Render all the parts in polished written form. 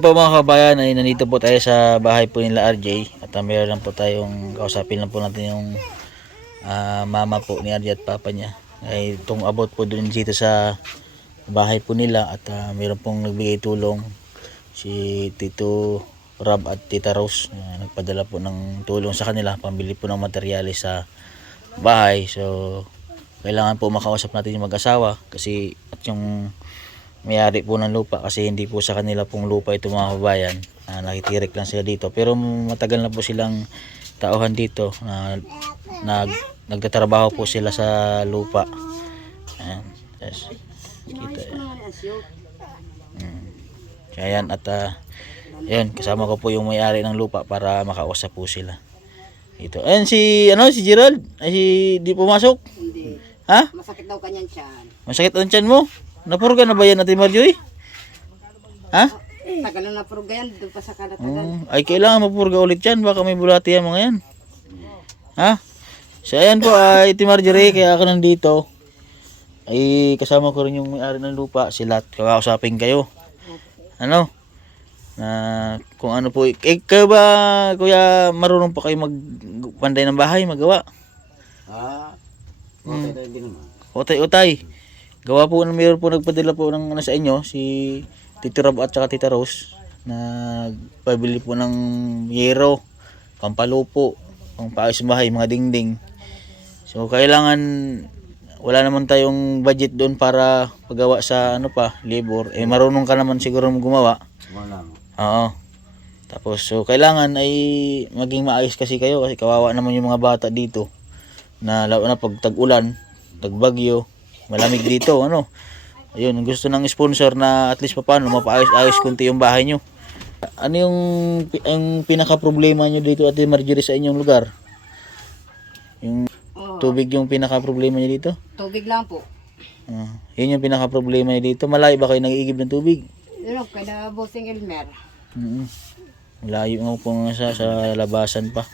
Ayan po mga kabayan, ay nandito po tayo sa bahay po nila RJ at mayroon lang po tayong kausapin lang po natin yung mama po ni RJ at papa niya. Ay itong about po dun dito sa bahay po nila at mayroon pong nagbigay tulong si Tito Rob at Tita Rose. Nagpadala po ng tulong sa kanila pambili po ng materyales sa bahay. So kailangan po makausap natin yung mag-asawa kasi at yung may-ari po ng lupa kasi hindi po sa kanila pong lupa ito mga kabayan. Nakitirik lang sila dito pero matagal na po silang tauhan dito na nagtatrabaho po sila sa lupa. Ayan. Yes. Kita yan. Ayan at ayan, kasama ko po yung may-ari ng lupa para makausap po sila. Ito. Ayan si Gerald. Ay di pumasok. Hindi. Ha? Masakit daw kanyang tiyan. Masakit ang tiyan mo? Napurga na ba yan Ate Marjorie? Ha? Tagal na napurga yan. Doon pa sa kalatagan. Ay kailangan mapurga ulit yan. Baka may bulati yan mga yan. Ha? So ayan po Ate Marjorie. Kaya ako nandito. Ay kasama ko rin yung may-ari ng lupa. Sila kakausapin kayo. Ano? Kung ano po. Kayo ba kuya marunong pa kayo magpanday ng bahay? Magawa? Utay din naman. Utay. Gawa po na mayroon po nagpadala po ng sa inyo si Tito Rob at saka Tita Rose na pabili po ng yero, pampalupo, pangpaayos ng bahay, mga dingding. So kailangan wala naman tayong budget doon para paggawa sa labor. Marunong ka naman siguro gumawa. Wala. Oo. Tapos so kailangan ay maging maayos kasi kayo kasi kawawa naman yung mga bata dito. Lalo na pag tag-ulan, tagbagyo, malamig dito, Ayun, gusto ng sponsor na at least paano mapaayos-ayos kunti yung bahay nyo. Ano yung pinaka-problema nyo dito Ate Marjorie sa inyong lugar? Yung tubig yung pinaka-problema nyo dito? Tubig lang po. Yun yung pinaka-problema nyo dito. Malayo ba kayo nag-iigib ng tubig? Yun ang kada Bossing Elmer. Malayo nga po sa labasan pa.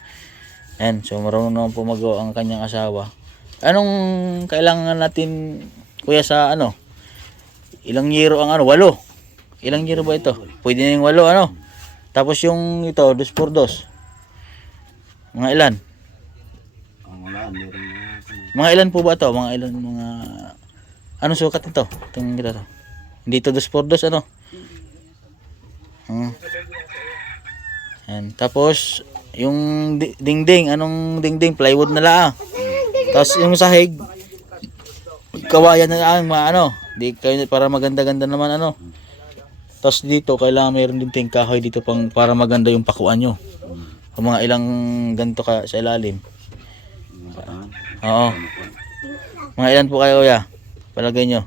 Ayan, so marunong naman po magawa ang kanyang asawa. Anong kailangan natin kuya sa ilang yero ang 8? Ilang yero ba ito? Pwede na yung 8 Tapos yung ito 2x2. Mga ilan? Mga ilan po ba ito? Mga ilan anong sukat nito? Itong ito. Hindi ito 2x2 Ayan. Tapos yung dingding, anong dingding? Plywood na lang. Tapos yung sahig kawayan na lang di kayo para maganda-ganda naman Tapos dito kailangan mayroon din ting kahoy dito para maganda yung pakuan nyo. Kung mga ilang ganito ka sa ilalim. Oo. Mga ilan po kayo kuya? Palagay nyo.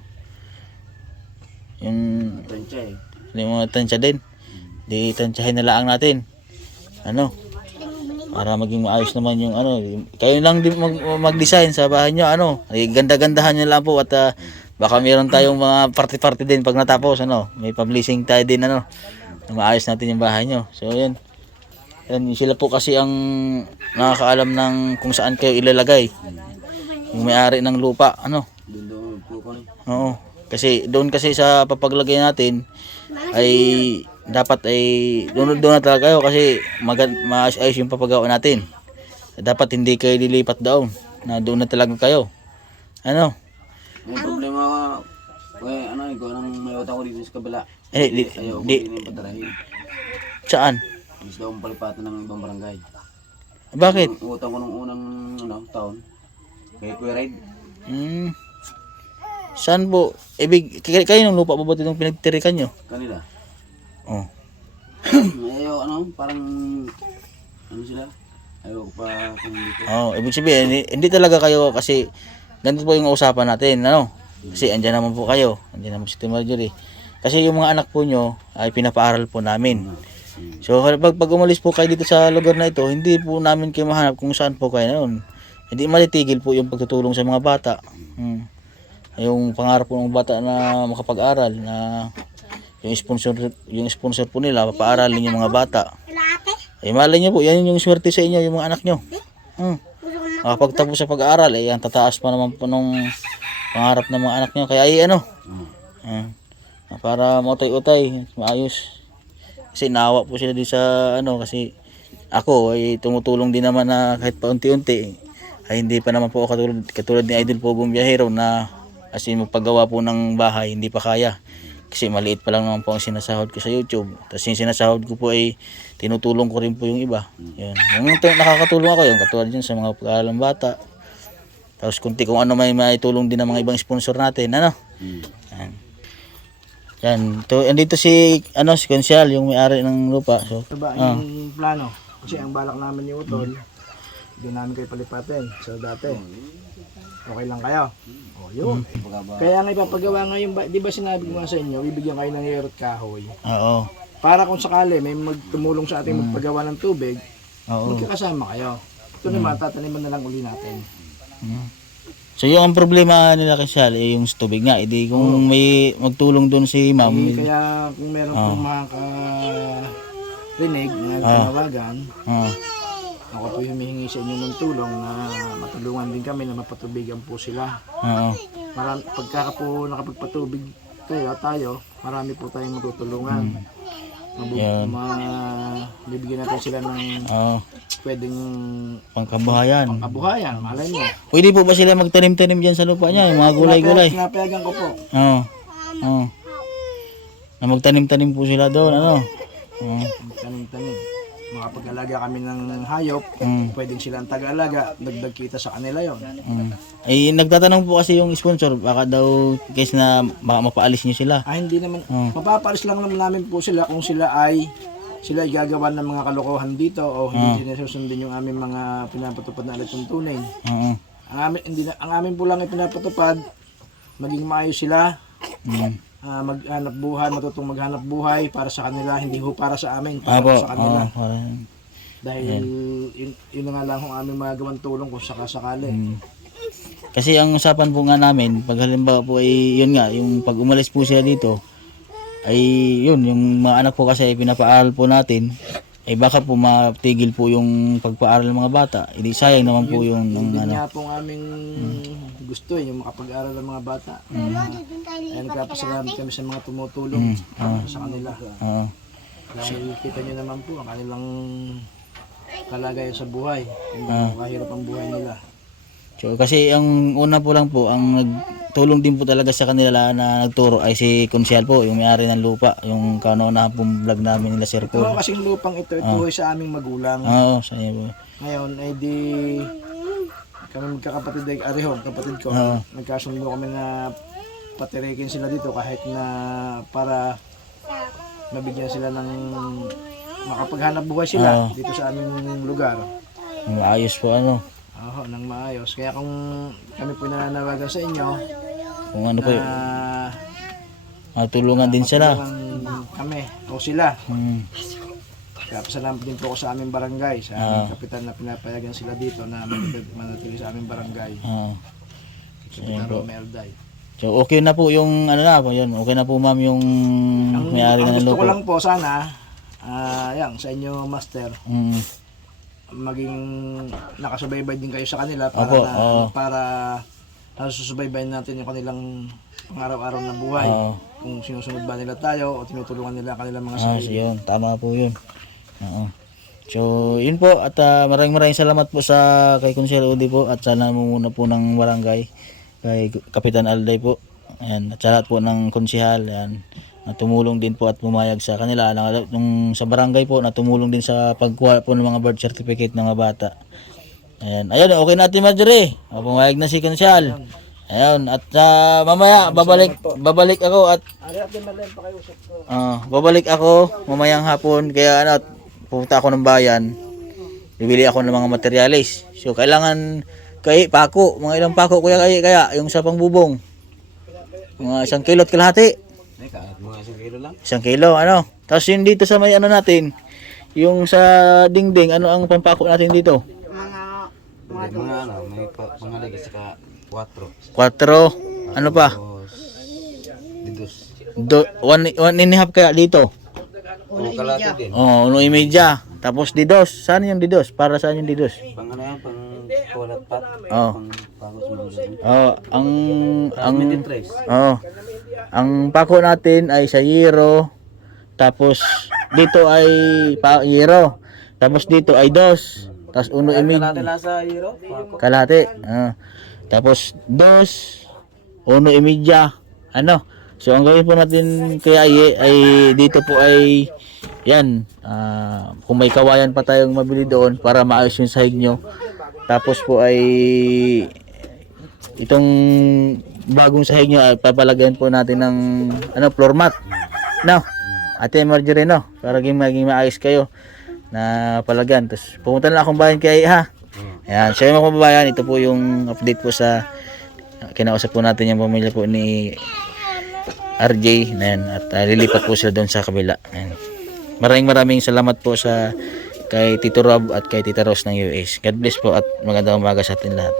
Yung mga tansya din. Di tansyahin na lang natin. Para maging maayos naman yung kayo lang din mag-design sa bahay nyo ganda-gandahan nyo lang po at baka mayroon tayong mga party-party din pag natapos may publishing tayo din maayos natin yung bahay nyo. So yun sila po kasi ang nakakaalam ng kung saan kayo ilalagay yung may-ari ng lupa oo kasi doon kasi sa papaglagay natin ay dapat ay doon na talaga kayo kasi maayos yung papagawa natin. Dapat hindi kayo lilipat doon na doon na talaga kayo. May problema ikaw nang may utang ko dito sa kabila. Saan? Gusto akong palipatan ng ibang barangay. Bakit? Utang ko nung unang taon. Kay Kuya Ride. Saan po? Kayo ng lupa pa ba itong pinagtirikan nyo? Kanila. Ayaw parang sila? Ayaw ko pa kung dito. Ibig sabihin, hindi talaga kayo kasi ganito po yung usapan natin, Kasi andyan naman po kayo, andyan naman si Ate Marjorie. Kasi yung mga anak po nyo ay pinapaaral po namin. So pag umalis po kayo dito sa lugar na ito, hindi po namin kayo mahanap kung saan po kayo noon. Hindi malitigil po yung pagtutulong sa mga bata. Yung pangarap po ng bata na makapag-aral na yung sponsor po nila papaaralin yung mga bata. Malay nyo po, yan yung swerte sa inyo, yung mga anak nyo. Kapag tapos sa pag-aaral, ang tataas pa naman po nung pangarap ng mga anak nyo. Kaya para mautay-utay, maayos. Kasi naawa po sila din sa ano, kasi ako ay tumutulong din naman na kahit paunti-unti. Ay hindi pa naman po ako katulad ni Idol Pogong Biyahero na as in magpagawa po ng bahay, hindi pa kaya. Kasi maliit pa lang naman po ang sinasahod ko sa YouTube. Tapos yung sinasahod ko po ay tinutulong ko rin po yung iba. Yan. Yung nakakatulong ako yun, katulad yun sa mga pag-aaral ng bata. Tapos kunti kung ano may maitulong din ng mga ibang sponsor natin, ano? Yan. Yan. Andito si Konsyal, yung may-ari ng lupa. So, Ito ba yung plano? Kasi ang balak namin ni Utol, doon namin kayo palipatin. So dati, okay lang kayo? O yun. Kaya nga ipapagawa ngayon, di ba sinabi ko nga sa inyo, bibigyan kayo ng hero at kahoy. oo. Para kung sakali may magtumulong sa ating magpagawa ng tubig, Oo. magkakasama kayo. Ito naman, tataniman na lang uli natin. So yung ang problema nila Konsyal ay yung tubig nga. Hindi kung may magtulong doon si ma'am. Kaya kung meron pong makakarinig na tanawagan, ako po humihingi sa inyo ng tulong na matulungan din kami na mapatubigan po sila. Oo. Pagka po nakapagpatubig tayo, marami po tayong matutulungan. Bibigyan natin sila ng Oo. pwedeng Pangkabuhayan. kabuhayan, malay mo. Pwede po ba sila magtanim-tanim diyan sa lupa niya, yung mga gulay-gulay? Pinapayagan ko po. Oo. Oo. Na magtanim-tanim po sila doon, ano? Oo. Tanim-tanim. Makapag-alaga kami ng hayop, pwedeng sila ang taga-alaga, dagdag kita sa kanila yon. Ay, nagtatanong po kasi yung sponsor, baka daw case na baka mapaalis niyo sila. Hindi naman, mapapalis lang naman namin po sila kung sila ay gagawa ng mga kalokohan dito o hindi sinusundin yung aming mga pinapatupad na alituntunin. Oo. Ang amin po lang ay pinapatupad, maging maayos sila, maghanap buhay, matutong maghanap buhay para sa kanila, hindi ho para sa amin, para sa kanila. Dahil yun nga lang ang aming magagawang tulong kung sakasakali. Kasi ang usapan po nga namin, pag halimbawa po ay yun nga, yung pag umalis po sila dito, ay yun, yung mga anak po kasi pinapaaral po natin, ay baka po matigil po yung pagpaaral ng mga bata. Hindi sayang naman po yung Hindi ano. nga po ang aming gusto yung makapag-aral ng mga bata. Kaya nagpapasalamat kami sa mga tumutulong sa kanila. Oo. Dahil kita nyo naman po ang kanilang kalagayan sa buhay, kung kahirap ang buhay nila. So, kasi ang una po lang po, ang nagtulong din po talaga sa kanila na nagturo ay si Konsyal po, yung may-ari ng lupa, yung kauna pong vlog namin nila Sir Ito Paul. kasing lupang ito ay sa aming magulang. Oo, sa iyo po. Ngayon ay di kami magkakapatid ay Arihon, kapatid ko. Nagkasundo kami na patirikin sila dito kahit na para mabigyan sila ng makapaghanap buhay sila dito sa aming lugar. Maayos po ano. Oo, nang maayos. Kaya kung kami po nananawagan sa inyo, Kung ano po, na tulungan din sila. kami o sila. Hmm. Kaya pasalamat din po ako sa aming barangay, sa aming kapitan na pinapayagan sila dito na manatili sa aming barangay. Kapitan Romel Day. So okay na po yung ano na po yun. Okay na po ma'am yung may-ari na ng Gusto ko lupa. lang po sana, yan, sa inyo master, maging nakasubaybay din kayo sa kanila para Opo, para nasusubaybayan natin yung kanilang pang-araw-araw na buhay. Kung sinusunod ba nila tayo o tinutulungan nila ang kanilang mga So sarili. yun, tama po yun. Oo. So yun po at maraming salamat po sa kay Konsyal Udi po at sa namumuna po ng barangay kay Kapitan Alday po. Ayan, at sa lahat po ng konsehal, ayan, na tumulong din po at pumayag sa kanila nung sa barangay po na tumulong din sa pagkuha po ng mga birth certificate ng mga bata. Ayan, ayun, okay natin Marjorie. Pumayag na si Konsyal. Ayun, at mamaya babalik ako at babalik ako mamayang hapon kaya ano, pupunta ako ng bayan. Bibili ako ng mga materialis. So kailangan pako, mga ilang pako kaya yung sa pangbubong. Mga 1 kilo at kalahati. Mga 1 kilo lang. 1 kilo, ano. Tapos yun dito sa may ano natin, yung sa dingding, ano ang pampako natin dito? Mga ano, may pangalig sa 4. 4. Ano pa? Didos. 1.5 kaya dito. O kalahati din. Oh, 1.5. Tapos didos. Saan yung didos? Para saan yung didos? Pang ano yan, pang kulat pat. Oh. Pang pagos mo. Oh, ang Trace. ang pako natin ay sayiro, tapos dito ay yero. Tapos dito ay 2. Tapos 1 y media. sa Euro. Kalahati. Tapos 2, 1 y media. Ano? So ang gawin po natin kaya ay dito po ay yan. Kung may kawayan pa tayong mabili doon para maayos yung sahig nyo. Tapos po ay itong bagong sahig nyo ay papalagyan po natin ng floor mat. No? Ate Marjorie, no? Para maging maayos kayo na palagyan. Tapos pumunta na akong bayan kay ha. Ayan, so yung mga kababayan, ito po yung update po sa kinausap po natin yung pamilya po ni RJ na yan, at lilipat po sila doon sa kabila. Ayan. Maraming salamat po sa kay Tito Rob at kay Tita Rose ng US. God bless po at magandang umaga sa atin lahat.